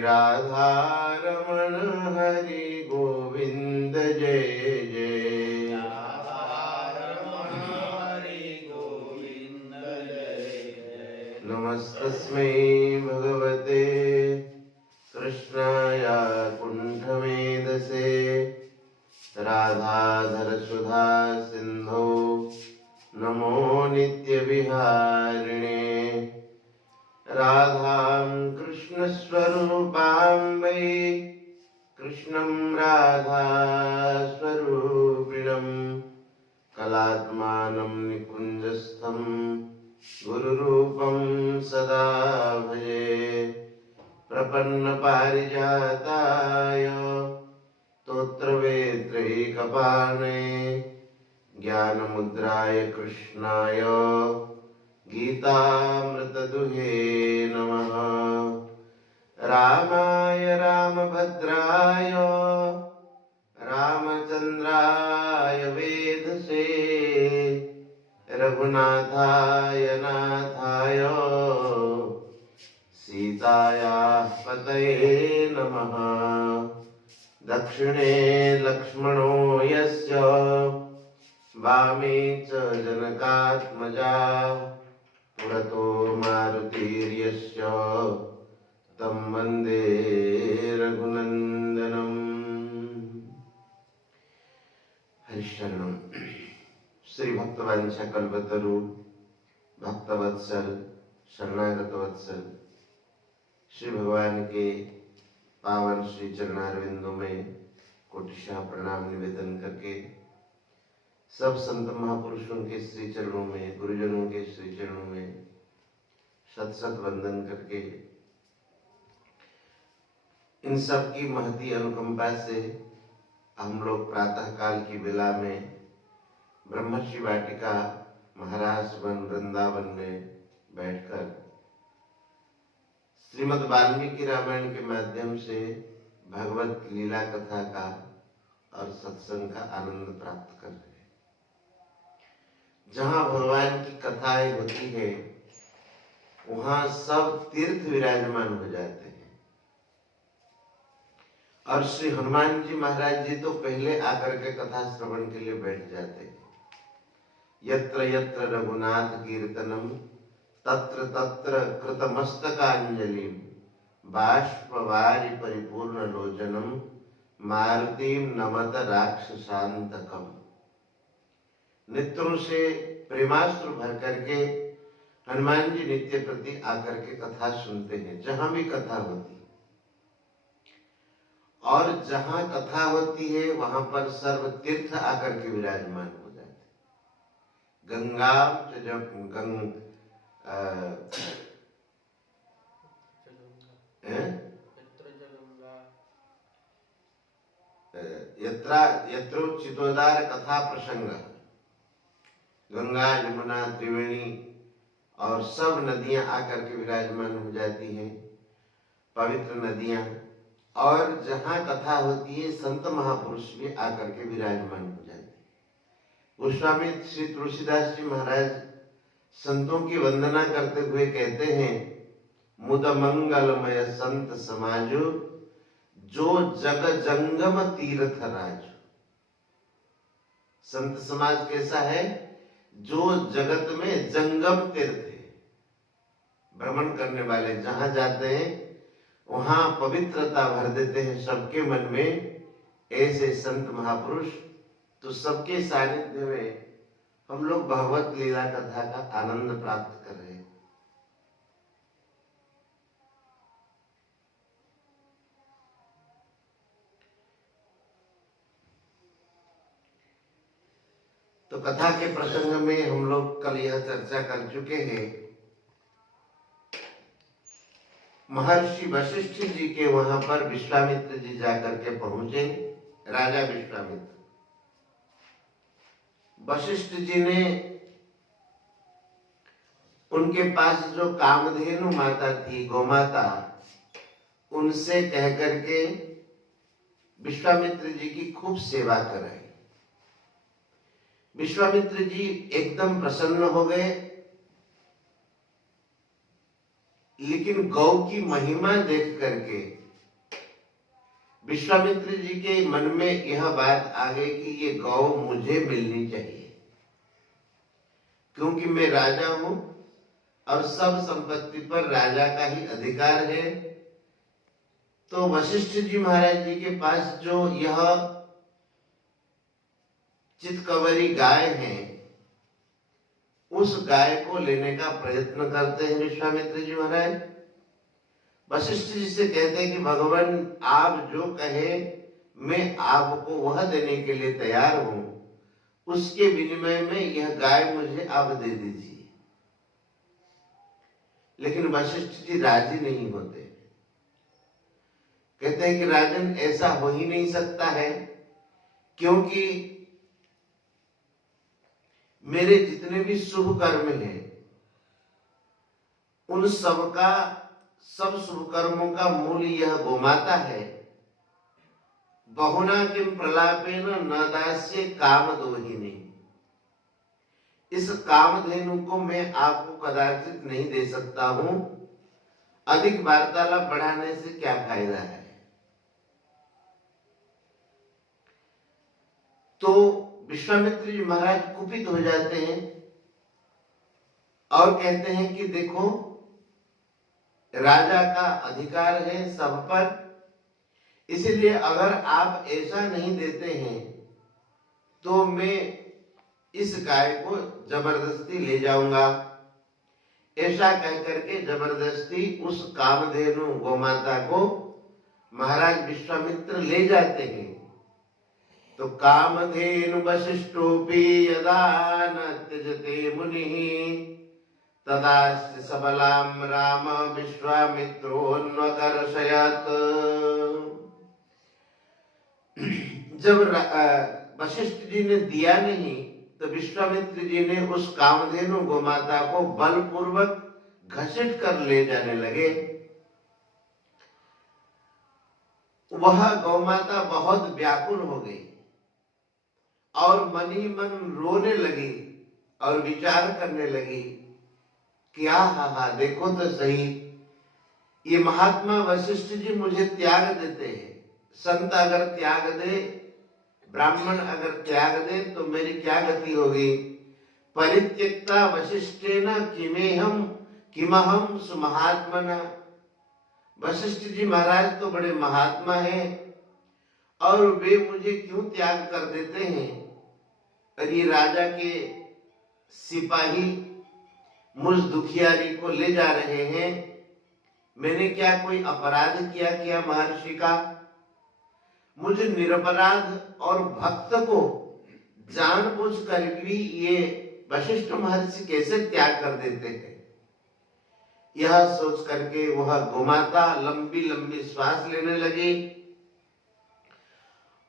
राधा रमण हरि गोविंद जय जय। नमस्तस्मै भगवते कृष्णाय कुण्ठमेधसे राधाधर सुधा सिंधो नमो नित्यविहारिणे। राधां कृष्णस्वरूपां वै कृष्णं राधा स्वरूपिणं कलात्मानं निकुञ्जस्थं गुरुरूपं सदा भजे। प्रपन्नपारिजाताय स्तोत्रवेत्रैकपाणये ज्ञानमुद्राय कृष्णाय गीतामृतदुहे नमः। रामाय रामभद्राय रामचन्द्राय वेधसे रघुनाथाय नाथाय सीतायाः पतये नमः। दक्षिणे लक्ष्मणो यस्य वामे च जनकात्मजा पुरतो मारुतिर्यस्य तं वन्दे रघुनन्दनम्। हरिशरणम्। श्री भक्तवंश कल्पतरु भक्तवत्सल शरणागत वत्सल श्री भगवान के पावन श्री चरणारविंदों में कोटिशः प्रणाम निवेदन करके सब संत महापुरुषों के श्री चरणों में गुरुजनों के श्री चरणों में शत शत वंदन करके इन सब की महती अनुकंपा से हम लोग प्रातः काल की बेला में ब्रह्मर्षि वाटिका महाराज वन वृंदावन में बैठकर श्रीमद् वाल्मीकि रामायण के माध्यम से भगवत लीला कथा का और सत्संग का आनंद प्राप्त कर रहे हैं। जहाँ भगवान की कथाएं होती है वहाँ सब तीर्थ विराजमान हो जाते हैं। और श्री हनुमान जी महाराज जी तो पहले आकर के कथा श्रवण के लिए बैठ जाते हैं। यत्र यत्र रघुनाथ कीर्तनम तत्र तत्र कृतमस्तकांजलिं बाष्पवारि परिपूर्ण लोचनम मारुतिम नमत राक्षसांतकम। नेत्रों से प्रेमाश्रु भर करके हनुमान जी नित्य प्रति आकर के कथा सुनते हैं। जहां भी कथा होती है और जहां कथा होती है वहां पर सर्व तीर्थ आकर के विराजमान हो जाते। गंगा यत्रोचितोदार कथा प्रसंग गंगा यमुना त्रिवेणी और सब नदियां आकर के विराजमान हो जाती हैं, पवित्र नदियां। और जहां कथा होती है संत महापुरुष भी आकर के विराजमान हो जाते हैं। गोस्वामी श्री तुलसीदास जी महाराज संतों की वंदना करते हुए कहते हैं, मुद मंगलमय संत समाजो जो जग जंगम तीर्थ राज। संत समाज कैसा है? जो जगत में जंगम तीर्थ है, भ्रमण करने वाले जहां जाते हैं वहां पवित्रता भर देते हैं सबके मन में। ऐसे संत महापुरुष तो सबके सानिध्य में हम लोग भगवत लीला कथा का आनंद प्राप्त कर रहे हैं। तो कथा के प्रसंग में हम लोग कल यह चर्चा कर चुके हैं। महर्षि वशिष्ठ जी के वहां पर विश्वामित्र जी जाकर के पहुंचे। राजा विश्वामित्र, वशिष्ठ जी ने उनके पास जो कामधेनु माता थी, गोमाता, उनसे कह करके विश्वामित्र जी की खूब सेवा कराई। विश्वामित्र जी एकदम प्रसन्न हो गए, लेकिन गौ की महिमा देख करके विश्वामित्र जी के मन में यह बात आ गई कि ये गौ मुझे मिलनी चाहिए, क्योंकि मैं राजा हूं और सब संपत्ति पर राजा का ही अधिकार है। तो वशिष्ठ जी महाराज जी के पास जो यह चितकबरी गाय है, उस गाय को लेने का प्रयत्न करते हैं विश्वामित्र जी महाराज। वशिष्ठ जी से कहते हैं कि भगवान आप जो कहे मैं आपको वह देने के लिए तैयार हूं, उसके विनिमय में यह गाय मुझे आप दे दीजिए। लेकिन वशिष्ठ जी राजी नहीं होते, कहते हैं कि राजन ऐसा हो ही नहीं सकता है, क्योंकि मेरे जितने भी शुभ कर्म हैं उन सब शुभ कर्मों का मूल यह गोमाता है। बहुना किम प्रलापेन न दास्य कामदोहिनी, इस कामधेनु को मैं आपको कदाचित नहीं दे सकता हूं, अधिक वार्तालाप बढ़ाने से क्या फायदा है। तो विश्वामित्र जी महाराज कुपित हो जाते हैं और कहते हैं कि देखो राजा का अधिकार है सब पर, इसलिए अगर आप ऐसा नहीं देते हैं तो मैं इस गाय को जबरदस्ती ले जाऊंगा। ऐसा कह करके जबरदस्ती उस कामधेनु गोमाता को महाराज विश्वामित्र ले जाते हैं। तो कामधेनु वशिष्ठोपि यदा न त्यजते मुनिः तदा सबलाम राम विश्वामित्रोऽन्वकर्षयत्। जब वशिष्ठ जी ने दिया नहीं तो विश्वामित्र जी ने उस कामधेनु गोमाता को बलपूर्वक घसीट कर ले जाने लगे। वह गौमाता बहुत व्याकुल हो गई और मन ही मन रोने लगी और विचार करने लगी, क्या हा देखो तो सही, ये महात्मा वशिष्ठ जी मुझे त्याग देते हैं। संत अगर त्याग दे, ब्राह्मण अगर त्याग दे तो मेरी क्या गति होगी। परित्यक्ता वशिष्ठेन किमहम सुमहात्मना, वशिष्ठ जी महाराज तो बड़े महात्मा हैं और वे मुझे क्यों त्याग कर देते हैं। और ये राजा के सिपाही मुझ दुखियारी को ले जा रहे हैं, मैंने क्या कोई अपराध किया महर्षि का। मुझे निरपराध और भक्त को जानबूझ कर भी ये वशिष्ठ महर्षि कैसे त्याग कर देते हैं। यह सोच करके वह गोमाता लंबी लंबी श्वास लेने लगी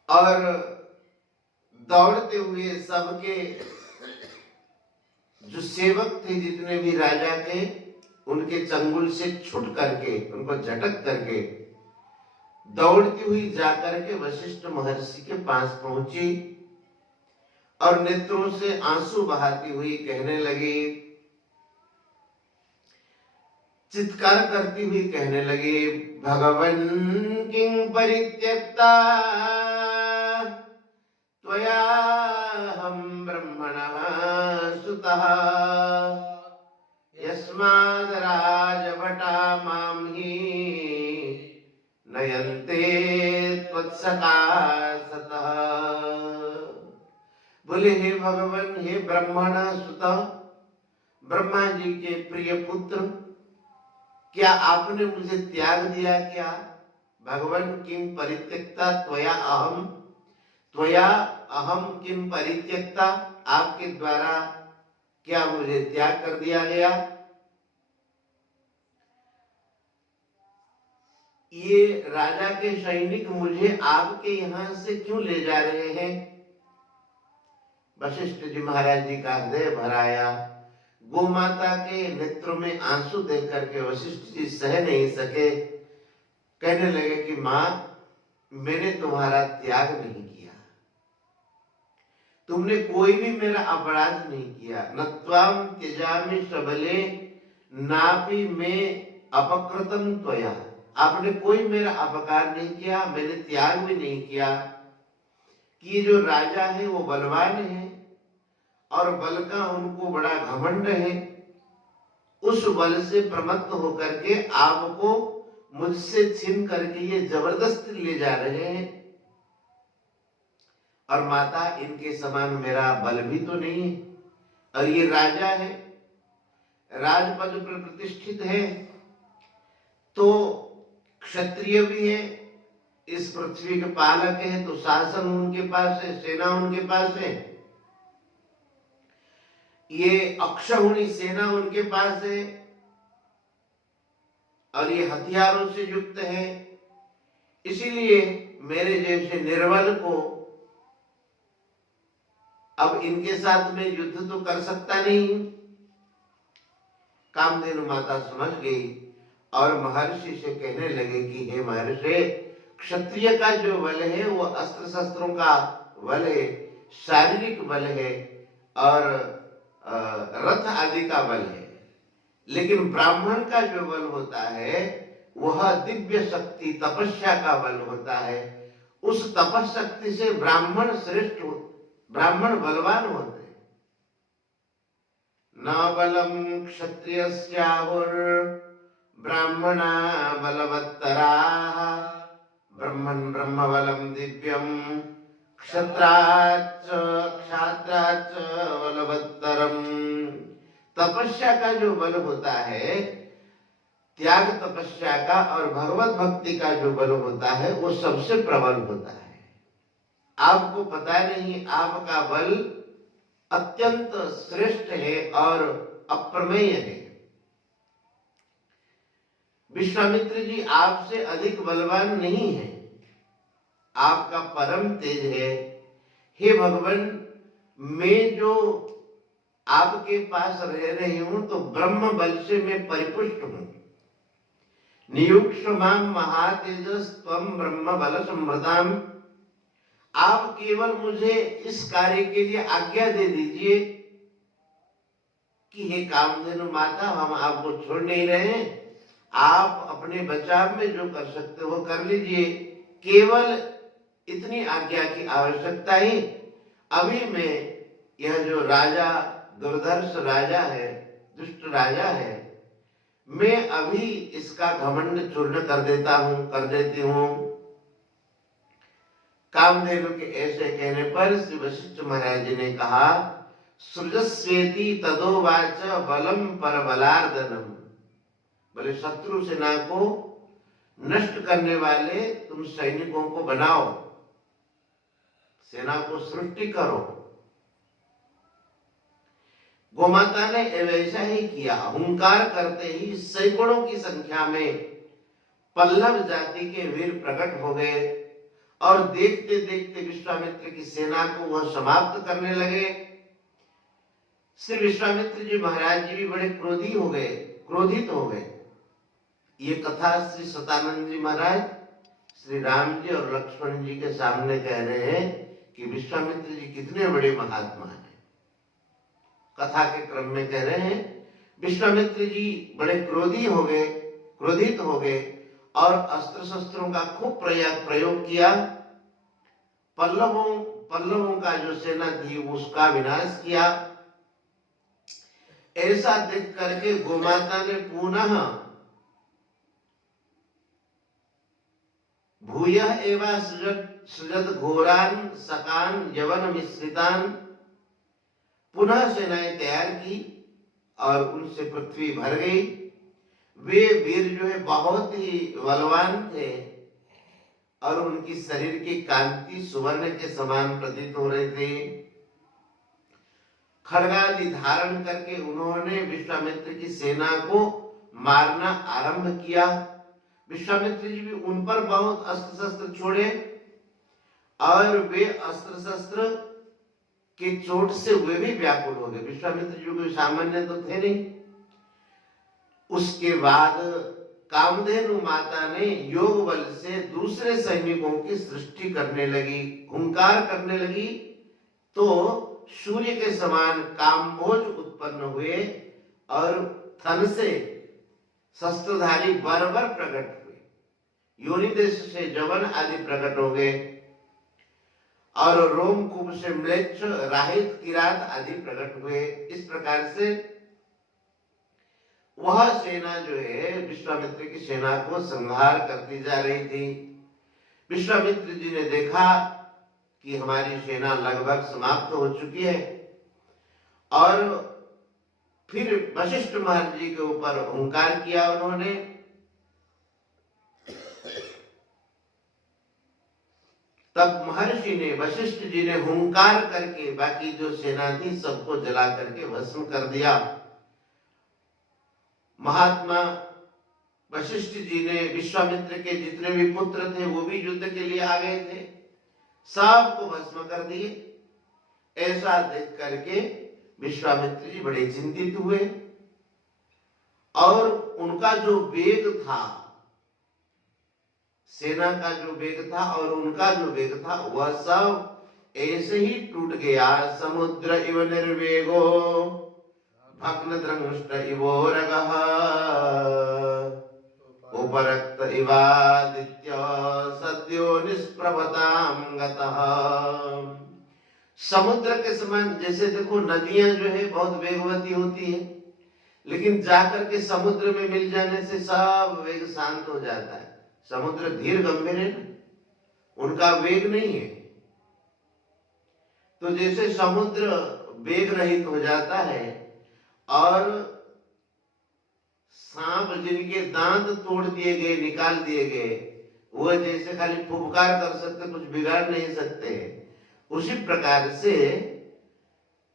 और दौड़ते हुए सबके जो सेवक थे जितने भी राजा के, उनके चंगुल से छूट करके उनको झटक करके दौड़ती हुई जाकर के वशिष्ठ महर्षि के पास पहुंची और नेत्रों से आंसू बहाती हुई कहने लगी, चित्कार करती हुई कहने लगी, भगवन् किं परित्यक्ता त्वयाहं ब्रह्मणः सुतः यस्माद् राजभटा मां हि नयन्ते त्वत्सकाशतः। बोले हे भगवान, हे ब्रह्मण सुत, ब्रह्मा जी के प्रिय पुत्र, क्या आपने मुझे त्याग दिया क्या। भगवान किम परित्यक्ता त्वया अहम किम परित्यक्ता, आपके द्वारा क्या मुझे त्याग कर दिया गया। ये राजा के सैनिक मुझे आपके यहां से क्यों ले जा रहे हैं। वशिष्ठ जी महाराज जी का हृदय भराया। गोमाता के नेत्रों में आंसू देख करके वशिष्ठ जी सह नहीं सके, कहने लगे कि मां, मैंने तुम्हारा त्याग नहीं किया, तुमने कोई भी मेरा अपराध नहीं किया। न त्वाम त्यजामि सबले नापि में अपकृतम त्वया, आपने कोई मेरा अपकार नहीं किया, मैंने त्याग भी नहीं किया। कि ये जो राजा है वो बलवान है और बल का उनको बड़ा घमंड है, उस बल से प्रमत्त होकर के आपको मुझसे छीन करके ये जबरदस्ती ले जा रहे हैं। और माता, इनके समान मेरा बल भी तो नहीं है, और ये राजा है, राजपद पर प्रतिष्ठित है, तो क्षत्रिय भी है, इस पृथ्वी के पालक है, तो शासन उनके पास है, सेना उनके पास है, ये अक्षौहिणी सेना उनके पास है, और ये हथियारों से युक्त है। इसीलिए मेरे जैसे निर्बल को अब इनके साथ में युद्ध तो कर सकता नहीं। कामधेनु माता समझ गई और महर्षि से कहने लगे कि हे महर्षि, क्षत्रिय का जो बल है वो अस्त्र शस्त्रों का बल है, शारीरिक बल है और रथ आदि का बल है, लेकिन ब्राह्मण का जो बल होता है वह दिव्य शक्ति तपस्या का बल होता है। उस तपशक्ति से ब्राह्मण श्रेष्ठ, ब्राह्मण बलवान होते हैं। न बलम क्षत्रियस्याहुर ब्राह्मणा बलवत्तराः, ब्रह्मन् ब्रह्मबलम दिव्यम क्षत्राच्च क्षात्राच्च बलवत्तरम। तपस्या का जो बल होता है, त्याग तपस्या का और भगवत भक्ति का जो बल होता है वो सबसे प्रबल होता है। आपको पता नहीं, आपका बल अत्यंत श्रेष्ठ है और अप्रमेय है। विश्वामित्र जी आपसे अधिक बलवान नहीं है, आपका परम तेज है। हे भगवान, मैं जो आपके पास रह रही हूं तो ब्रह्म बल से मैं परिपुष्ट हूं। नियुक्ष्मां महातेजस त्वं ब्रह्म बल समृताम। आप केवल मुझे इस कार्य के लिए आज्ञा दे दीजिए कि हे कामधेनु माता, हम आपको छोड़ नहीं रहे, आप अपने बचाव में जो कर सकते हो कर लीजिए, केवल इतनी आज्ञा की आवश्यकता ही। अभी मैं यह जो राजा दुर्धर्ष राजा है, दुष्ट राजा है, मैं अभी इसका घमंड चूर्ण कर देता हूं, कर देती हूं। कामधेनु के ऐसे कहने पर श्री वशिष्ठ महाराज जी ने कहा, सृजस्वेति तदोवाच बलम पर बलार्दनम। बोले शत्रु सेना को नष्ट करने वाले तुम सैनिकों को बनाओ, सेना को सृष्टि करो। गोमाता ने वैसा ही किया। हुंकार करते ही सैकड़ों की संख्या में पल्लव जाति के वीर प्रकट हो गए और देखते देखते विश्वामित्र की सेना को वह समाप्त करने लगे। श्री विश्वामित्र जी महाराज जी भी बड़े क्रोधित हो गए। ये कथा श्री सतानंद जी महाराज श्री राम जी और लक्ष्मण जी के सामने कह रहे हैं कि विश्वामित्र जी कितने बड़े महात्मा हैं। कथा के क्रम में कह रहे हैं विश्वामित्र जी बड़े क्रोधित हो गए और अस्त्र शस्त्रों का खूब प्रयोग किया। पल्लवों का जो सेना थी उसका विनाश किया। ऐसा देख करके गोमाता ने पुनः भूयः एवा सृजत घोरान सकान यवन मिश्रितान, पुनः सेनाएं तैयार की और उनसे पृथ्वी भर गई। वे वीर जो है बहुत ही बलवान थे और उनकी शरीर की कांति सुवर्ण के समान प्रतीत हो रही थी। खड्गादि धारण करके उन्होंने विश्वामित्र की सेना को मारना आरंभ किया। विश्वामित्र जी भी उन पर बहुत अस्त्र शस्त्र छोड़े और वे अस्त्र शस्त्र के चोट से वे भी व्याकुल हो गए। विश्वामित्र जी कोई सामान्य तो थे नहीं। उसके बाद कामधेनु माता ने योग बल से दूसरे सैनिकों की सृष्टि करने लगी, हुंकार करने लगी, तो सूर्य के समान कामभोज उत्पन्न हुए और थन से शस्त्रधारी बर प्रकट हुए। योनि देश से जवन आदि प्रकट हो गए और रोमकूप से म्लेच्छ, राहित, किरात आदि प्रकट हुए। इस प्रकार से वह सेना जो है विश्वामित्र की सेना को संहार करती जा रही थी। विश्वामित्र जी ने देखा कि हमारी सेना लगभग समाप्त हो चुकी है और फिर वशिष्ठ महर्षि जी के ऊपर हुंकार किया उन्होंने। तब महर्षि ने, वशिष्ठ जी ने हुंकार करके बाकी जो सेना थी सबको जला करके भस्म कर दिया। महात्मा वशिष्ठ जी ने विश्वामित्र के जितने भी पुत्र थे वो भी युद्ध के लिए आ गए थे, सबको भस्म कर दिए। ऐसा देख करके विश्वामित्र जी बड़े चिंतित हुए और उनका जो वेग था, सेना का जो वेग था और उनका जो वेग था, वह सब ऐसे ही टूट गया। समुद्र इव निर्वेगो भग्नद्रंष्ट इवोरगः उपरक्त इवादित्य सद्यो निष्प्रभतां गतः। समुद्र के समान, जैसे देखो नदियां जो है बहुत वेगवती होती है, लेकिन जाकर के समुद्र में मिल जाने से सब वेग शांत हो जाता है। समुद्र धीर गंभीर है ना, उनका वेग नहीं है। तो जैसे समुद्र वेग रहित हो जाता है और सांप जिनके दांत तोड़ दिए गए, निकाल दिए गए, वो जैसे खाली फुफकार कर सकते, कुछ बिगाड़ नहीं सकते, उसी प्रकार से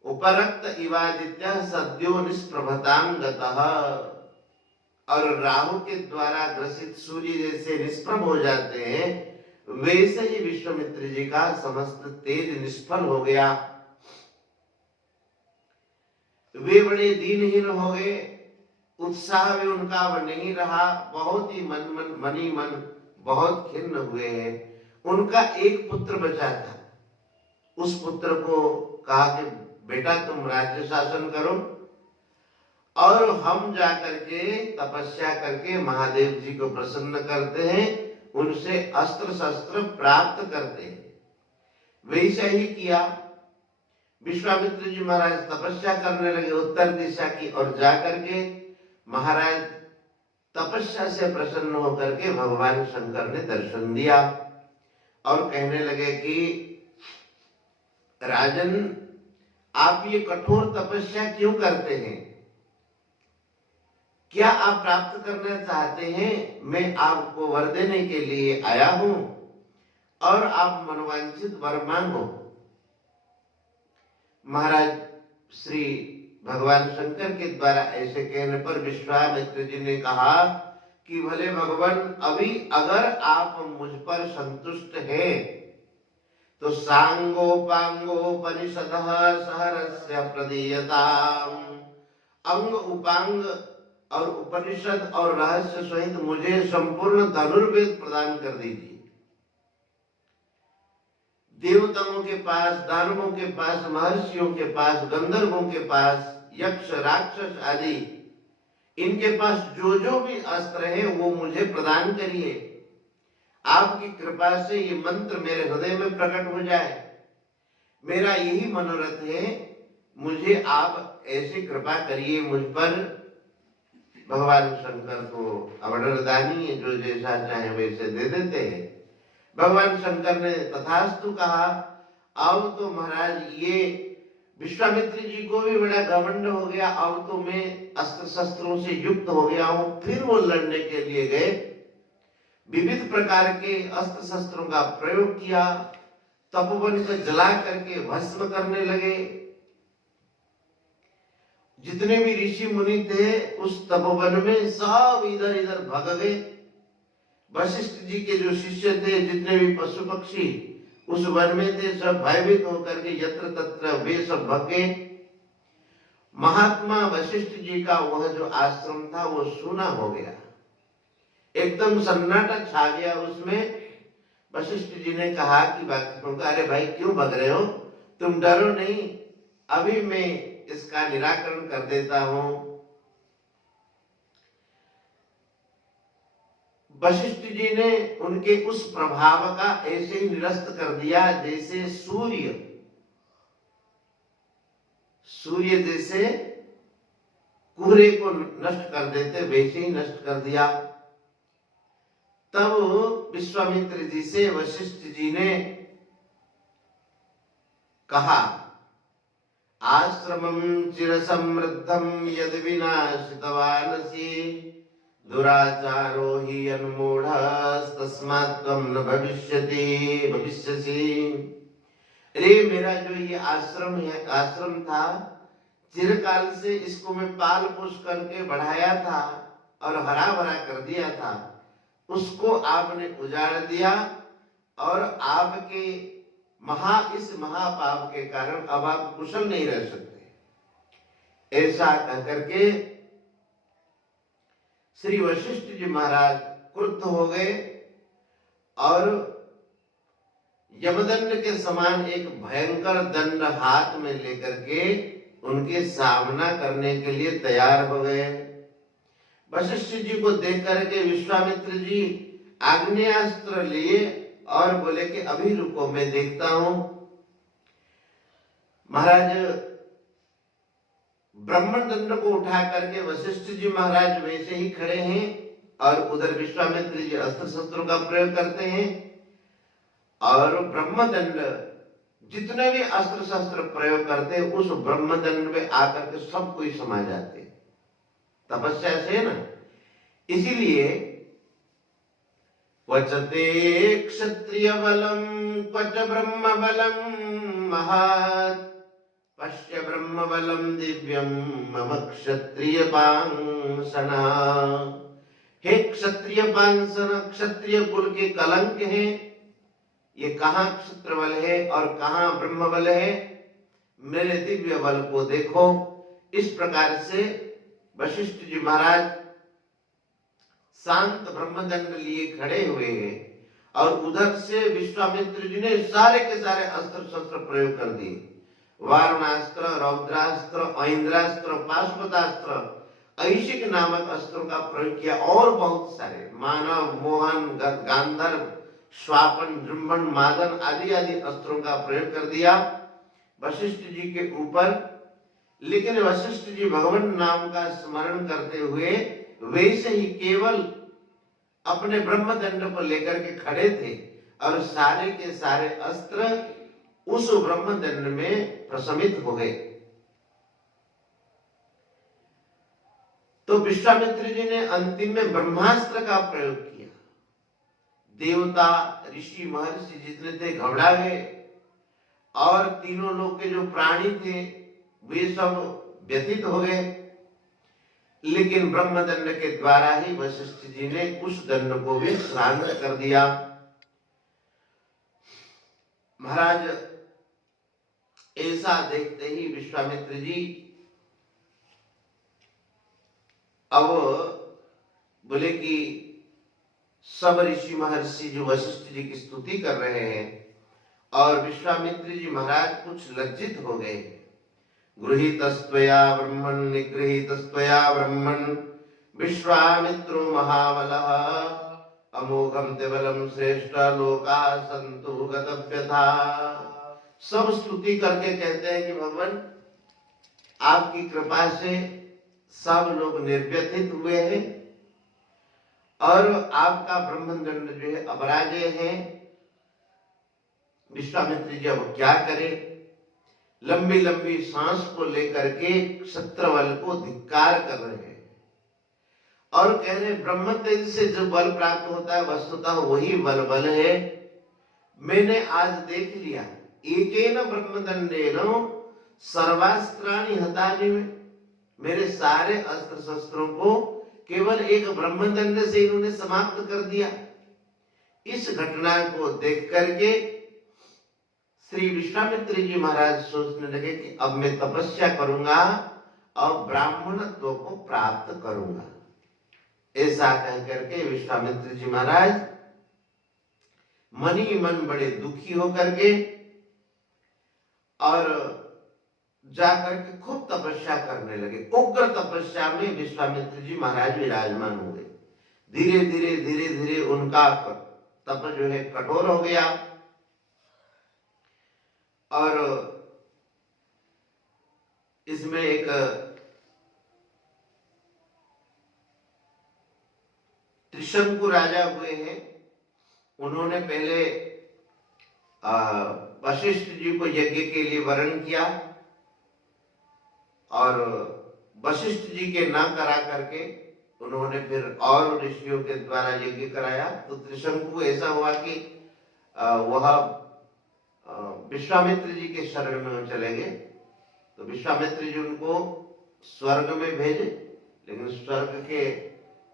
उपरक्त इवादित्य सद्यो निष्प्रभतां गतः, और राहु के द्वारा ग्रसित सूर्य जैसे निष्प्रभ हो जाते हैं, वैसे ही विश्वामित्र जी का समस्त तेज निष्फल हो गया। वे बड़े दीनहीन हो गए, उत्साह भी उनका अब नहीं रहा, बहुत ही मनी मन बहुत खिन्न हुए हैं। उनका एक पुत्र बचा था, उस पुत्र को कहा कि बेटा तुम राज्य शासन करो और हम जाकर के तपस्या करके महादेव जी को प्रसन्न करते हैं, उनसे अस्त्र शस्त्र प्राप्त करते हैं। वैसा ही किया। विश्वामित्र जी महाराज तपस्या करने लगे उत्तर दिशा की, और जाकर के महाराज तपस्या से प्रसन्न होकर के भगवान शंकर ने दर्शन दिया और कहने लगे कि राजन, आप ये कठोर तपस्या क्यों करते हैं? क्या आप प्राप्त करना चाहते हैं? मैं आपको वर देने के लिए आया हूं और आप मनोवांछित वर मांगो। महाराज श्री भगवान शंकर के द्वारा ऐसे कहने पर विश्वामित्र जी ने कहा कि भले भगवान, अभी अगर आप मुझ पर संतुष्ट हैं तो सांगोपांगोपनिषदः सहरस्य प्रदीयताम्, अंग उपांग और उपनिषद और रहस्य सहित मुझे संपूर्ण धनुर्वेद प्रदान कर दीजिए। देवताओं के पास, दानवों के पास, महर्षियों के पास, गंधर्वों के पास, यक्ष राक्षस आदि, इनके पास जो जो भी अस्त्र है वो मुझे प्रदान करिए। आपकी कृपा से ये मंत्र मेरे हृदय में प्रकट हो जाए, मेरा यही मनोरथ है। मुझे आप ऐसी कृपा करिए मुझ पर। भगवान शंकर को अवडरदानी है, जो जैसा चाहे वैसे दे देते हैं। भगवान शंकर ने तथास्तु कहा। अब तो महाराज ये विश्वामित्र जी को भी बड़ा घमंड हो गया, अब तो मैं अस्त्र शस्त्रों से युक्त हो गया हूं। फिर वो लड़ने के लिए गए, विविध प्रकार के अस्त्र शस्त्रों का प्रयोग किया, तपोवन को जला करके भस्म करने लगे। जितने भी ऋषि मुनि थे उस तपोवन में सब इधर इधर भाग गए। वशिष्ठ जी के जो शिष्य थे, जितने भी पशु पक्षी उस वन में थे, सब भयभीत होकर के यत्र तत्र वे सब भाग गए। महात्मा वशिष्ठ जी का वह जो आश्रम था वो सूना हो गया, एकदम सन्नाटा छा गया उसमें। वशिष्ठ जी ने कहा कि बाकी, अरे भाई क्यों भाग रहे हो, तुम डरो नहीं, अभी मैं इसका निराकरण कर देता हूं। वशिष्ठ जी ने उनके उस प्रभाव का ऐसे ही निरस्त कर दिया जैसे सूर्य जैसे कोहरे को नष्ट कर देते, वैसे ही नष्ट कर दिया। तब विश्वामित्र जी से वशिष्ठ जी ने कहा, आश्रमं चिर समृद्धं यद विनाशितवानसि दुराचारो हि अन्मूढ़स्तस्मात् त्वं न भविष्यसि। अरे मेरा जो ये आश्रम था, चिरकाल से इसको मैं पाल पोष करके बढ़ाया था और हरा भरा कर दिया था, उसको आपने उजाड़ दिया और आपके इस महापाप के कारण अब आप कुशल नहीं रह सकते। ऐसा कहकर के श्री वशिष्ठ जी महाराज क्रुद्ध हो गए और यमदंड के समान एक भयंकर दंड हाथ में लेकर के उनके सामना करने के लिए तैयार हो गए। वशिष्ठ जी को देख करके विश्वामित्र जी आग्नेयास्त्र लिए और बोले कि अभी रुको, मैं देखता हूं। महाराज ब्राह्मण दंड को उठा करके वशिष्ठ जी महाराज वैसे ही खड़े हैं और उधर विश्वामित्र जी अस्त्र शस्त्रों का प्रयोग करते हैं और ब्रह्मदंड जितने भी अस्त्र शस्त्र प्रयोग करते हैं उस ब्रह्मदंड में आकर के सब कोई समा जाते, तपस्या से है ना। इसीलिए क्वचते क्षत्रिय बलम क्वच ब्रह्म बलम महात् पश्य ब्रह्म बलम दिव्यम मम क्षत्रिय पांसना। हे क्षत्रिय पांसन, क्षत्रिय कुल के कलंक हैं, ये कहां क्षत्र बल है और कहां ब्रह्म बल है, मेरे दिव्य बल को देखो। इस प्रकार से वशिष्ठ जी महाराज शांत ब्रह्मदंड लिए खड़े हुए हैं और उधर से विश्वामित्र जी ने सारे के सारे अस्त्र शस्त्र प्रयोग कर दिए। वारुणास्त्र, रौद्रास्त्र, ऐन्द्रास्त्र, पाशुपतास्त्र, ऐशिक नामक अस्त्रों का प्रयोग किया और बहुत सारे मानव, मोहन, गांधर्व, स्वापन, जृंभन, मादन आदि आदि अस्त्रों का प्रयोग कर दिया वशिष्ठ जी के ऊपर। लेकिन वशिष्ठ जी भगवान नाम का स्मरण करते हुए वैसे ही केवल अपने ब्रह्मदंड को लेकर के खड़े थे और सारे के सारे अस्त्र उस ब्रह्मदंड में प्रशमित हो गए। तो विश्वामित्र जी ने अंतिम में ब्रह्मास्त्र का प्रयोग किया। देवता, ऋषि, महर्षि जितने थे घबरा गए और तीनों लोग के जो प्राणी थे वे सब व्यथित हो गए। लेकिन ब्रह्मदंड के द्वारा ही वशिष्ठ जी ने उस दंड को भी शांत कर दिया। महाराज ऐसा देखते ही विश्वामित्र जी अब बोले कि सब ऋषि महर्षि जो वशिष्ठ जी की स्तुति कर रहे हैं और विश्वामित्र जी महाराज कुछ लज्जित हो गए। गृहीतस्त्वया ब्रह्मन् निगृहीतस्त्वया ब्रह्मन् विश्वामित्रो महाबलः अमोघं ते बलं श्रेष्ठ लोका सन्तु गतव्यथा। सब स्तुति करके कहते हैं कि भगवान आपकी कृपा से सब लोग निर्व्यथित हुए हैं और आपका ब्रह्मदंड जो है अपराजय है। विश्वामित्र जी अब क्या करें? लंबी लंबी सांस को लेकर के क्षत्रबल को धिक्कार कर रहे हैं और कह रहे ब्रह्म तेज से जो बल प्राप्त होता है वस्तुतः वही बल है। मैंने आज देख लिया, एकेन ब्रह्मदंडेन सर्वास्त्राणि हतानि में, मेरे सारे अस्त्र शस्त्रों को केवल एक ब्रह्मदंड से इन्होंने समाप्त कर दिया। इस घटना को देख करके श्री विश्वामित्र जी महाराज सोचने लगे कि अब मैं तपस्या करूंगा और ब्राह्मणत्व को प्राप्त करूंगा। ऐसा कह करके विश्वामित्र जी महाराज मन ही मन बड़े दुखी होकर के और जाकर के खूब तपस्या करने लगे। उग्र तपस्या में विश्वामित्र जी महाराज विराजमान हुए। धीरे धीरे धीरे धीरे उनका तप जो है कठोर हो गया और इसमें एक त्रिशंकु राजा हुए हैं। उन्होंने पहले वशिष्ठ जी को यज्ञ के लिए वर्ण किया और वशिष्ठ जी के ना करा करके उन्होंने फिर और ऋषियों के द्वारा यज्ञ कराया। तो त्रिशंकु ऐसा हुआ कि वह विश्वामित्र जी के शरण में चले गए। तो विश्वामित्र जी उनको स्वर्ग में भेजे, लेकिन स्वर्ग के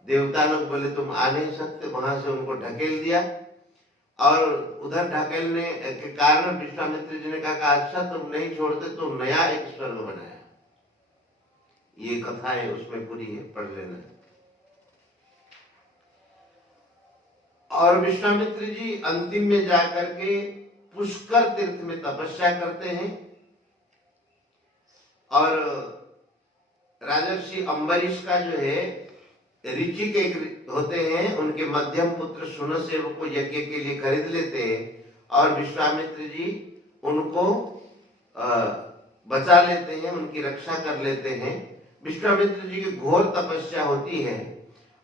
देवता लोग बोले तुम आ नहीं सकते, वहां से उनको ढकेल दिया और उधर ढकेलने के कारण विश्वामित्र जी ने कहा अच्छा तुम नहीं छोड़ते तो नया एक स्वर्ग बनाया। ये कथाएं उसमें पूरी है, पढ़ लेना। और विश्वामित्र जी अंतिम में जाकर के पुष्कर तीर्थ में तपस्या करते हैं और राजर्षि अम्बरीश का जो है ऋचि के होते हैं, उनके मध्यम पुत्र सुनसेव को यज्ञ के लिए खरीद लेते हैं और विश्वामित्र जी उनको बचा लेते हैं, उनकी रक्षा कर लेते हैं। विश्वामित्र जी की घोर तपस्या होती है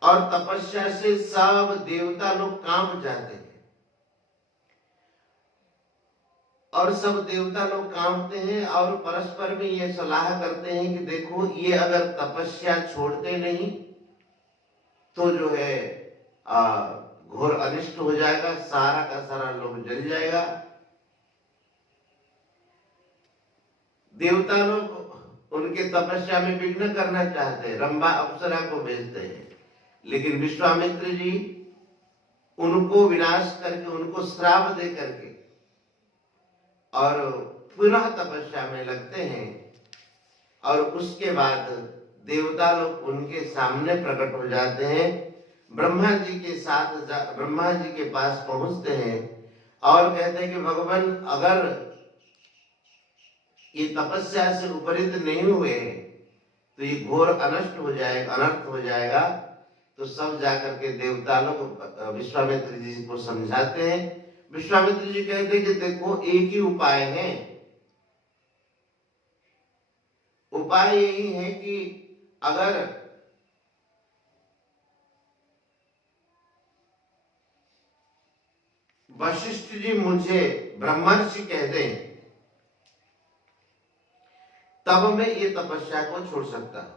और तपस्या से सब देवता लोग कांप जाते हैं और सब देवता लोग कांपते हैं और परस्पर में ये सलाह करते हैं कि देखो ये अगर तपस्या छोड़ते नहीं तो जो है घोर अनिष्ट हो जाएगा, सारा का सारा लोग जल जाएगा। देवता लोग उनके तपस्या में विघ्न करना चाहते हैं, रंभा अप्सरा को भेजते हैं, लेकिन विश्वामित्र जी उनको विनाश करके उनको श्राप दे करके और पुनः तपस्या में लगते हैं और उसके बाद देवता लोग उनके सामने प्रकट हो जाते हैं। ब्रह्मा जी के साथ ब्रह्मा जी के पास पहुंचते हैं और कहते हैं कि भगवान अगर ये तपस्या से उपरीत नहीं हुए तो ये घोर अनष्ट हो जाएगा, अनर्थ हो जाएगा। तो सब जाकर के देवता लोग विश्वामित्र जी को समझाते हैं। विश्वामित्र जी कहते हैं कि देखो एक ही उपाय है, उपाय यही है कि अगर वशिष्ठ जी मुझे ब्रह्मर्षि कह दें तब मैं ये तपस्या को छोड़ सकता हूं,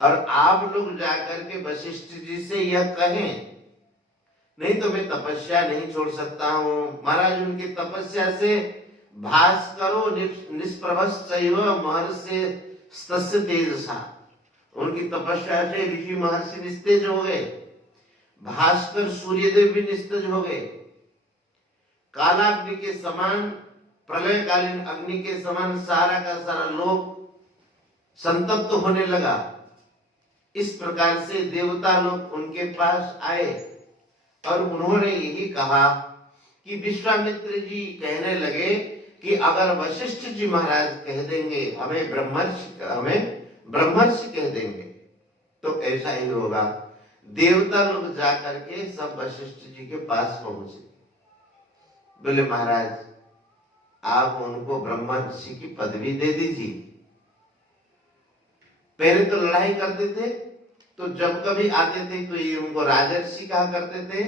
और आप लोग जाकर के वशिष्ठ जी से यह कहें नहीं तो मैं तपस्या नहीं छोड़ सकता हूं। महाराज उनकी तपस्या से भास्करो निष्प्रभश्चैव महर्षि तस्य तेजसा, उनकी तपस्या से ऋषि महर्षि निस्तेज हो गए, भास्कर सूर्यदेव भी निस्तेज हो गए, कालाग्नि के समान प्रलयकालीन अग्नि के समान सारा का सारा लोक संतप्त होने लगा। इस प्रकार से देवता लोग उनके पास आए और उन्होंने यही कहा कि विश्वामित्र जी कहने लगे कि अगर वशिष्ठ जी महाराज कह देंगे हमें ब्रह्मर्षि कह देंगे तो ऐसा ही होगा। देवता लोग जाकर के सब वशिष्ठ जी के पास पहुंचे, बोले महाराज आप उनको ब्रह्मर्षि की पदवी दे दीजिए। पहले तो लड़ाई करते थे, तो जब कभी आते थे तो ये उनको राजर्षि कहा करते थे।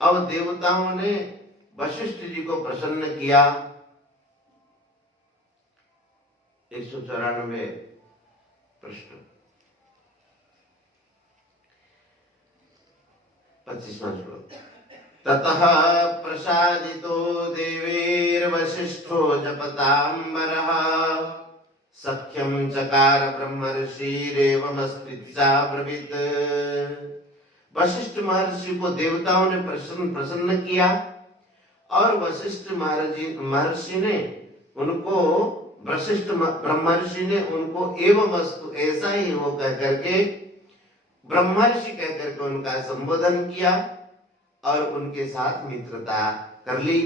अब देवताओं ने वशिष्ठ जी को प्रसन्न किया। 194 प्रश्न 25वां श्लोक। ततः प्रसादितो देवैर्वसिष्ठो जपताम्बरः सख्यं चकार ब्रह्मर्षिरेवमस्त्वित्सा ब्रवीत। वशिष्ठ महर्षि को देवताओं ने प्रसन्न किया और वशिष्ठ महर्षि ने उनको वशिष्ठ ब्रह्मर्षि ने उनको एवमस्तु ऐसा ही हो कह करके ब्रह्मर्षि कह करके उनका संबोधन किया और उनके साथ मित्रता कर ली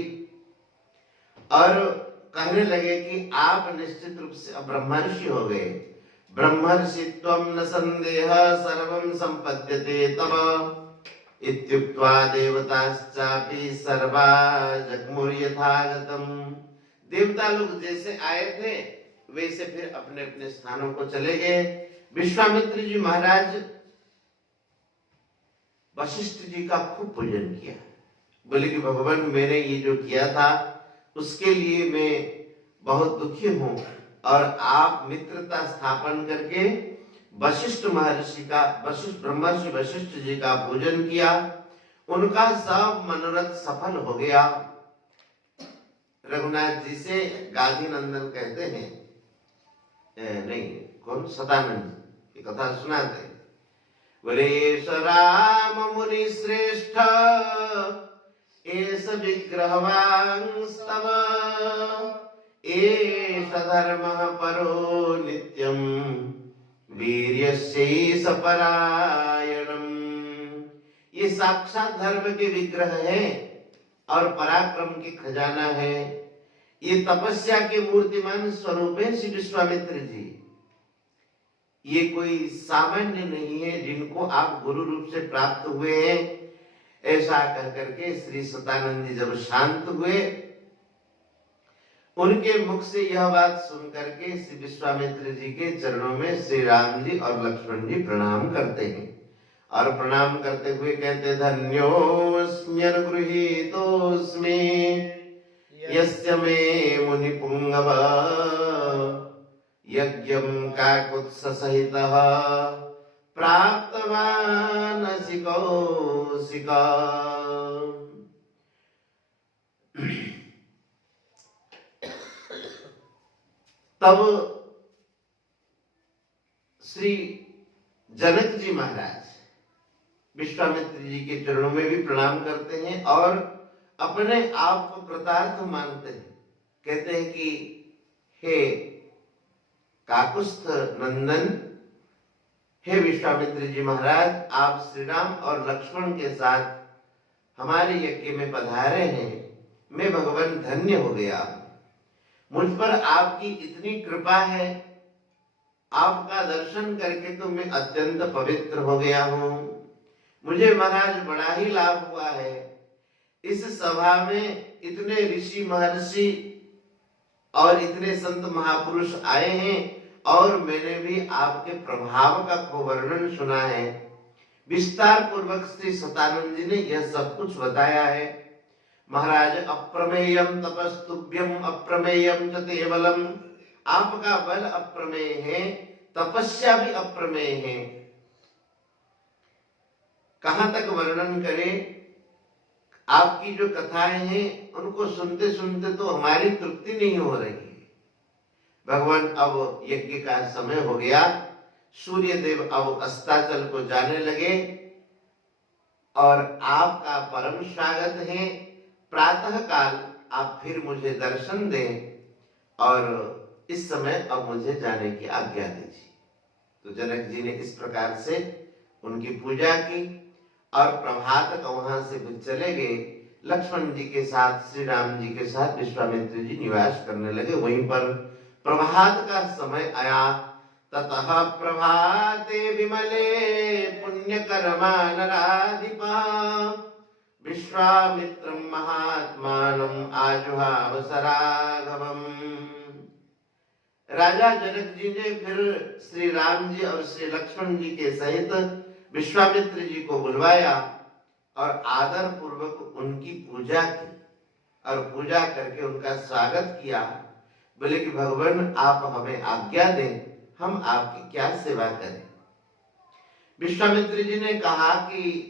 और कहने लगे कि आप निश्चित रूप से ब्रह्मर्षि हो गए। ब्रह्मर्षित्वं न संदेह सर्वं संपद्यते तव इत्युक्त्वा देवताश्चापि सर्वा जग्मुर्यथागतम्। देवता लोग जैसे आए थे वैसे फिर अपने अपने स्थानों को चले गए। विश्वामित्र जी महाराज वशिष्ठ जी का खूब पूजन किया। बोले कि भगवान मैंने ये जो किया था उसके लिए मैं बहुत दुखी हूं और आप मित्रता स्थापन करके वशिष्ठ महर्षि का ब्रह्मर्षि वशिष्ठ जी का पूजन किया, उनका सब मनोरथ सफल हो गया। रघुनाथ जी से गाधी नंदन कहते हैं, नहीं कौन सदानंद ये कथा सुनाते, बोले राम मुनि श्रेष्ठ एस विग्रहवांस्तव एष धर्मः परो नित्यं वीर्यस्यैष परायणम्। ये साक्षात धर्म के विग्रह है और पराक्रम के खजाना है। ये तपस्या के मूर्तिमान स्वरूप है श्री विश्वामित्र जी। ये कोई सामान्य नहीं है जिनको आप गुरु रूप से प्राप्त हुए हैं। ऐसा कह करके श्री सतानंद जी जब शांत हुए, उनके मुख से यह बात सुन करके श्री विश्वामित्र जी के चरणों में श्री राम जी और लक्ष्मण जी प्रणाम करते हैं और प्रणाम करते हुए कहते, धन्योऽस्म्यनुगृहीतोऽस्मि यस्य मे मुनिपुंगव यज्ञं काकुत्ससहितः प्राप्तवानसि कौशिका। तब श्री जनक जी महाराज विश्वामित्र जी के चरणों में भी प्रणाम करते हैं और अपने आप को कृतार्थ मानते हैं। कहते हैं कि हे काकुस्थ नंदन, हे विश्वामित्र जी महाराज, आप श्री राम और लक्ष्मण के साथ हमारे यज्ञ में पधारे हैं। मैं भगवान धन्य हो गया, मुझ पर आपकी इतनी कृपा है। आपका दर्शन करके तो मैं अत्यंत पवित्र हो गया हूँ। मुझे महाराज बड़ा ही लाभ हुआ है। इस सभा में इतने ऋषि महर्षि और इतने संत महापुरुष आए हैं और मैंने भी आपके प्रभाव का को वर्णन सुना है। विस्तार पूर्वक श्री सतानंद जी ने यह सब कुछ बताया है। महाराज अप्रमेयम तपस्तुभ्यम अप्रमेयम च ते बलम, आपका बल अप्रमेय है, तपस्या भी अप्रमेय है। कहां तक वर्णन करें, आपकी जो कथाएं हैं उनको सुनते सुनते तो हमारी तृप्ति नहीं हो रही है। भगवान अब यज्ञ का समय हो गया, सूर्य देव अब अस्ताचल को जाने लगे और आपका परम स्वागत है। प्रातः काल आप फिर मुझे दर्शन दें और इस समय अब मुझे जाने की आज्ञा दीजिए। तो जनक जी ने इस प्रकार से उनकी पूजा की और प्रभात का वहां से भी चले गए। लक्ष्मण जी के साथ, श्री राम जी के साथ विश्वामित्र जी निवास करने लगे। वहीं पर प्रभात का समय आया। ततः प्रभाते विमले पुण्यकर्मा नराधिपा विश्वामित्रं महात्मानं आजुहाव सराघवम्। राजा जनक जी ने फिर श्री राम जी और श्री लक्ष्मण जी के सहित विश्वामित्र जी को बुलवाया और आदर पूर्वक उनकी पूजा की और पूजा करके उनका स्वागत किया। बोले कि भगवान आप हमें आज्ञा दें, हम आपकी क्या सेवा करें। विश्वामित्र जी ने कहा कि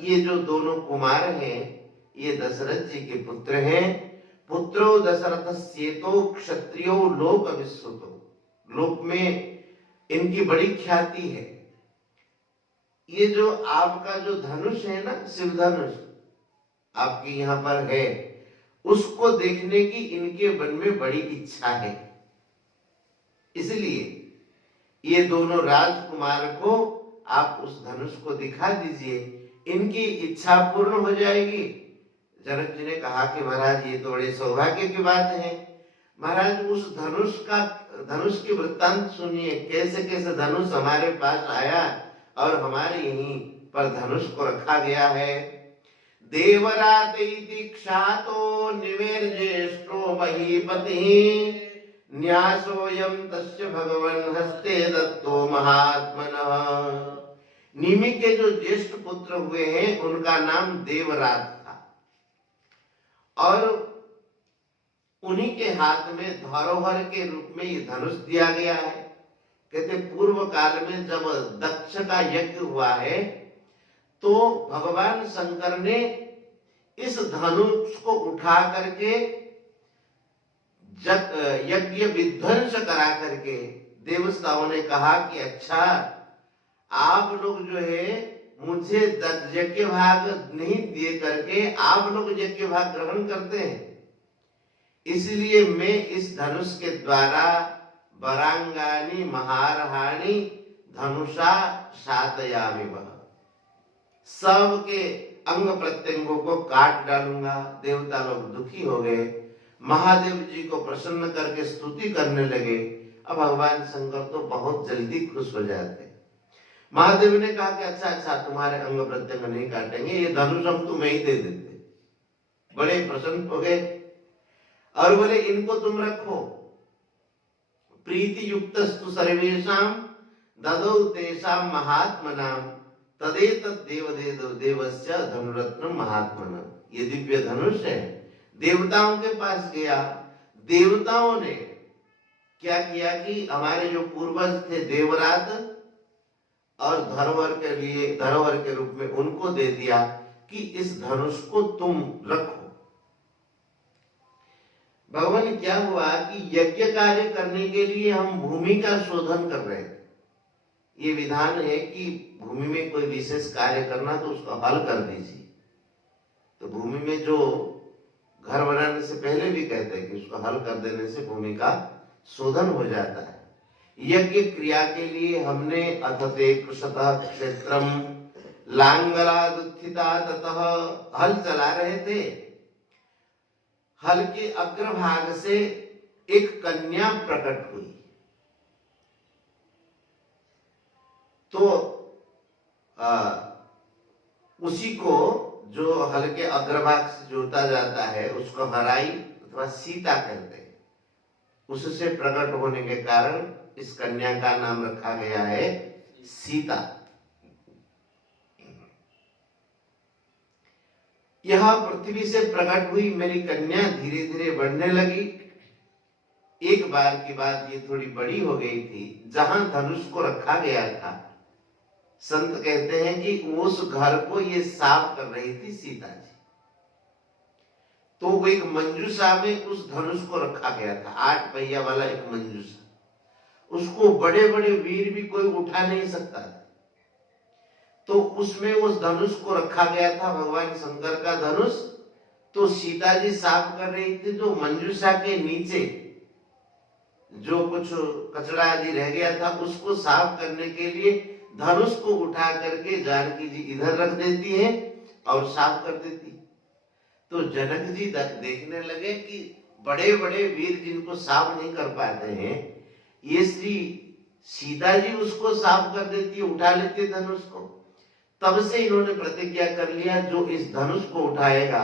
ये जो दोनों कुमार हैं ये दशरथ जी के पुत्र हैं। पुत्रो दशरथ सेतो क्षत्रियो लोक विश्रुतो, लोक में इनकी बड़ी ख्याति है। ये जो आपका जो धनुष है ना, शिव धनुष आपके यहाँ पर है, उसको देखने की इनके मन में बड़ी इच्छा है। इसलिए ये दोनों राजकुमार को आप उस धनुष को दिखा दीजिए, इनकी इच्छा पूर्ण हो जाएगी। जनक जी ने कहा कि महाराज ये तो बड़े सौभाग्य की बात है। महाराज उस धनुष का धनुष की वृत्तांत सुनिए, कैसे कैसे धनुष हमारे पास आया और हमारे यहीं पर धनुष को रखा गया है। देवरात इति ख्यातो निवेर्जेष्टो महीपतिः न्यासोऽयं तस्य भगवन् हस्ते दत्तो महात्मनः। निमि के जो ज्येष्ठ पुत्र हुए हैं उनका नाम देवरात था और उन्हीं के हाथ में धरोहर के रूप में ये धनुष दिया गया है। कहते पूर्व काल में जब दक्ष का यज्ञ हुआ है तो भगवान शंकर ने इस धनुष को उठा करके यज्ञ विध्वंस करा करके देवताओं ने कहा कि अच्छा आप लोग जो है मुझे यज्ञ भाग नहीं दिए करके आप लोग यज्ञ भाग ग्रहण करते हैं, इसलिए मैं इस धनुष के द्वारा वरांगानी महारहानी धनुषा सातयामि वह, सबके अंग प्रत्यंगों को काट डालूंगा। देवता लोग दुखी हो गए, महादेव जी को प्रसन्न करके स्तुति करने लगे। अब भगवान शंकर तो बहुत जल्दी खुश हो जाते। महादेव ने कहा कि अच्छा अच्छा तुम्हारे अंग प्रत्यंग नहीं काटेंगे, ये धनुष हम तुम्हें ही दे देते। बड़े प्रसन्न हो गए और बोले इनको तुम रखो। प्रीति युक्तस्तु सर्वेषां ददौ तेषां महात्मनां तदेतत् देवस्य धनुरत्नम महात्मना। ये दिव्य धनुष है, देवताओं के पास गया। देवताओं ने क्या किया कि हमारे जो पूर्वज थे देवरात और धरोहर के रूप में उनको दे दिया कि इस धनुष को तुम रखो। भगवान क्या हुआ कि यज्ञ कार्य करने के लिए हम भूमि का शोधन कर रहे थे। ये विधान है कि भूमि में कोई विशेष कार्य करना तो उसको हल कर दीजिए। तो भूमि में जो घर बनाने से पहले भी कहते हैं कि उसको हल कर देने से भूमि का शोधन हो जाता है। यज्ञ क्रिया के लिए हमने अथते कृषतः क्षेत्रम लांगलादुत्थिता ततः हल चला रहे थे। हल के अग्रभाग से एक कन्या प्रकट हुई। तो उसी को जो हल के अग्रभाग से जोता जाता है उसको हराई अथवा सीता कहते हैं। उससे प्रकट होने के कारण इस कन्या का नाम रखा गया है सीता। यह पृथ्वी से प्रकट हुई मेरी कन्या धीरे धीरे बढ़ने लगी। एक बार की बात ये थोड़ी बड़ी हो गई थी। जहां धनुष को रखा गया था, संत कहते हैं कि उस घर को ये साफ कर रही थी सीता जी। तो वो एक मंजूषा में उस धनुष को रखा गया था, 8 पहिया वाला एक मंजूषा। उसको बड़े बड़े वीर भी कोई उठा नहीं सकता था। तो उसमें उस धनुष को रखा गया था, भगवान शंकर का धनुष। तो सीता जी साफ कर रही थी। जो मंजूषा के नीचे जो कुछ कचरा आदि रह गया था उसको साफ करने के लिए धनुष को उठा करके जानकी जी इधर रख देती है और साफ कर देती। तो जनक जी देखने लगे कि बड़े बड़े वीर जिनको साफ नहीं कर पाते हैं, ये श्री सीता जी उसको साफ कर देती है, उठा लेती है धनुष को। तब से इन्होंने प्रतिज्ञा कर लिया जो इस धनुष को उठाएगा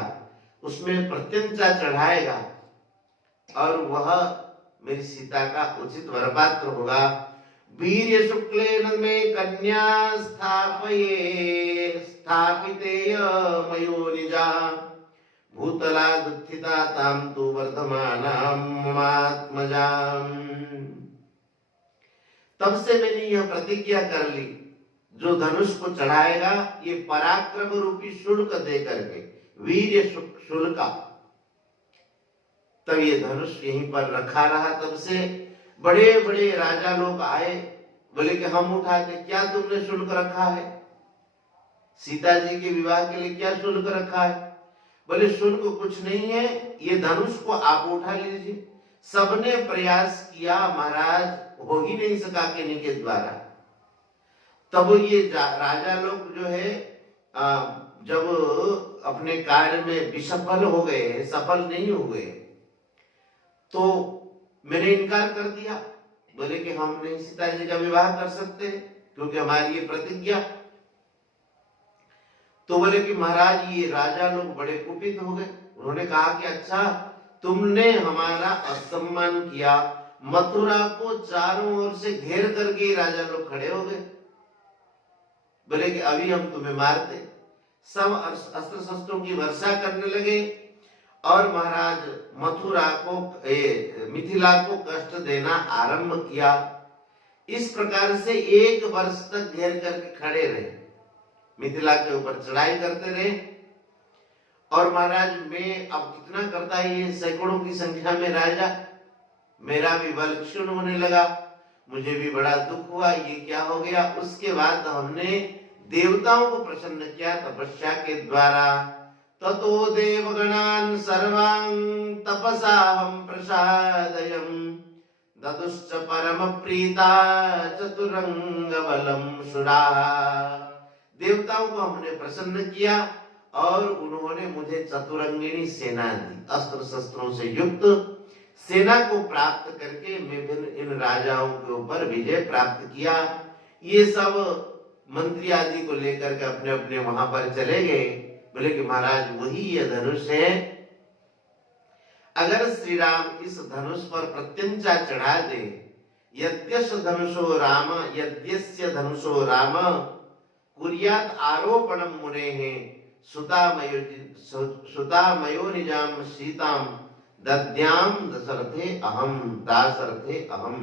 उसमें प्रत्यंचा चढ़ाएगा और वह मेरी सीता का उचित वरपात्र होगा। वीर्य शुक्लेन में कन्या स्थापितेय मयोनिजा भूतलादुत्थिता ताम तु वर्धमानां ममात्मजाम्। तब से मैंने यह प्रतिज्ञा कर ली, जो धनुष को चढ़ाएगा ये पराक्रम रूपी शुल्क दे करके, वीर्य शुल्क। तब ये धनुष यहीं पर रखा रहा। तब से बड़े बड़े राजा लोग आए, बोले कि हम उठाते। क्या तुमने शुल्क रखा है? सीता जी के विवाह के लिए क्या शुल्क रखा है? बोले शुल्क कुछ नहीं है, ये धनुष को आप उठा लीजिए। सबने प्रयास किया, महाराज हो ही नहीं सका किन्हीं के द्वारा। तब ये राजा लोग जो है जब अपने कार्य में विसफल हो गए, सफल नहीं हुए, तो मैंने इनकार कर दिया बोले कि हम नहीं सीता जी का विवाह कर सकते क्योंकि हमारी ये प्रतिज्ञा। तो बोले कि महाराज ये राजा लोग बड़े कुपित हो गए। उन्होंने कहा कि अच्छा तुमने हमारा असम्मान किया, मथुरा को चारों ओर से घेर करके राजा लोग खड़े हो गए। बोले कि अभी हम तुम्हें मारते। सब अस्त्र शस्त्रों की वर्षा करने लगे और महाराज मथुरा को मिथिला को कष्ट देना आरंभ किया। इस प्रकार से 1 वर्ष तक घेर करके खड़े रहे, मिथिला के ऊपर चढ़ाई करते रहे। और महाराज मैं अब कितना करता है, ये सैकड़ों की संख्या में राजा, मेरा भी बल क्षीण होने लगा, मुझे भी बड़ा दुख हुआ, ये क्या हो गया। उसके बाद हमने देवताओं को प्रसन्न किया तपस्या के द्वारा। ततो देवगणान् सर्वान् तपसा हम प्रसादयम् ददुश्च परम प्रीता चतुरंग बलम सुरा। देवताओं को हमने प्रसन्न किया और उन्होंने मुझे चतुरंगिनी सेना दी, अस्त्र शस्त्रों से युक्त सेना को प्राप्त करके मैं फिर इन राजाओं के ऊपर विजय प्राप्त किया। ये सब मंत्री आदि को लेकर के अपने अपने वहां पर चले गए। बोले कि महाराज वही ये धनुष है, अगर श्री राम इस धनुष पर प्रत्यंचा चढ़ा दे, यद्यस्य धनुषो राम कुर्यात् आरोपणम मुनेः सुतामयो निजाम सीताम दद्याम दासरथे अहम।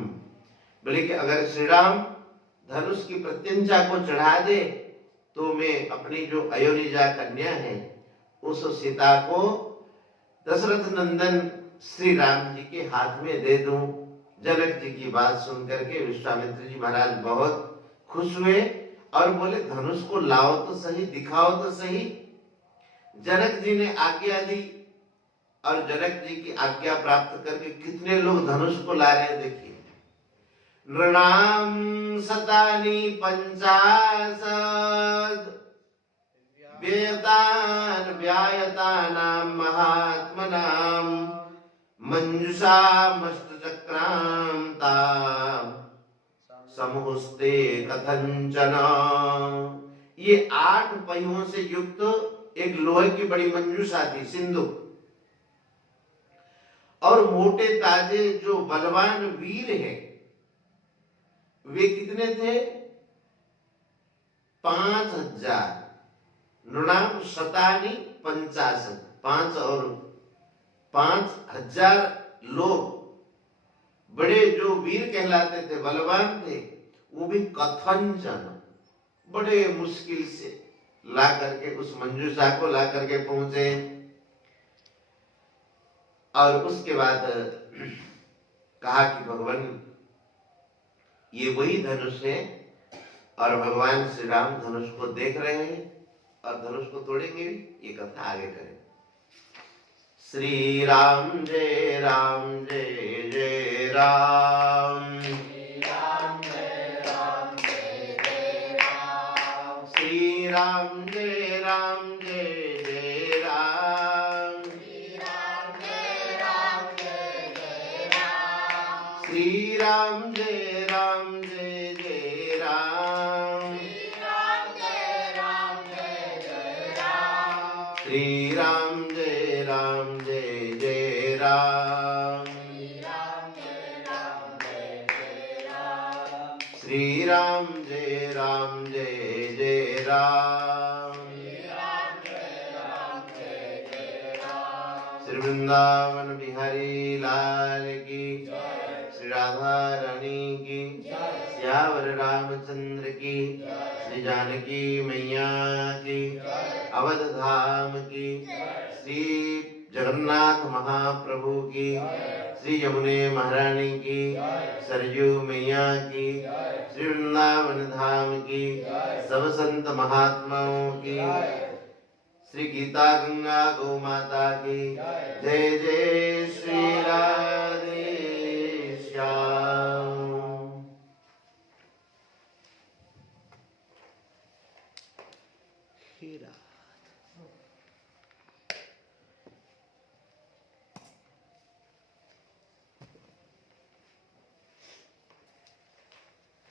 बोले कि अगर श्री राम धनुष की प्रत्यंचा को चढ़ा दे तो मैं अपनी जो अयोनिजा कन्या है उस सीता को दशरथ नंदन श्री राम जी के हाथ में दे दूं। जनक जी की बात सुन करके विश्वामित्र जी महाराज बहुत खुश हुए और बोले धनुष को लाओ तो सही, दिखाओ तो सही। जनक जी ने आज्ञा दी और जनक जी की आज्ञा प्राप्त करके कितने लोग धनुष को ला रहे हैं देखिए। नृणाम शतानि पंचाशत् व्यायतानां महात्मनां मंजुषामष्टचक्रां समहुस्ते कथंचन। ये 8 पहियों से युक्त एक लोहे की बड़ी मंजूषा थी, सिंधु। और मोटे ताजे जो बलवान वीर हैं वे कितने थे? 5000। नृणाम शतानि पंचाशत्, 5 और 5000 लोग बड़े जो वीर कहलाते थे, बलवान थे, वो भी कथंचन बड़े मुश्किल से ला करके उस मंजूषा को ला करके पहुंचे। और उसके बाद कहा कि भगवान ये वही धनुष है और भगवान श्री राम धनुष को देख रहे हैं और धनुष को तोड़ेंगे भी। ये कथा आगे करें। श्री राम जय राम जय जय राम, श्री राम जय राम जय जय राम, श्री राम जय राम जय जय राम, श्री राम जय राम जय जय राम, श्री राम जय राम जय जय राम, श्री राम जय राम जय जय राम, श्री राम जय राम जय जय राम, श्री वृंदावन बिहारी लाल की, श्री राधा रानी की, श्यावर रामचंद्र की, श्री जानकी मैया की, अवध धाम की, श्री जगन्नाथ महाप्रभु की, श्री यमुने महारानी की, सरयू मैया की, श्री वृंदावन धाम की, सब संत महात्माओं की, श्री गीता गंगा गौ माता की जय जय श्री राधे श्याम। हीरा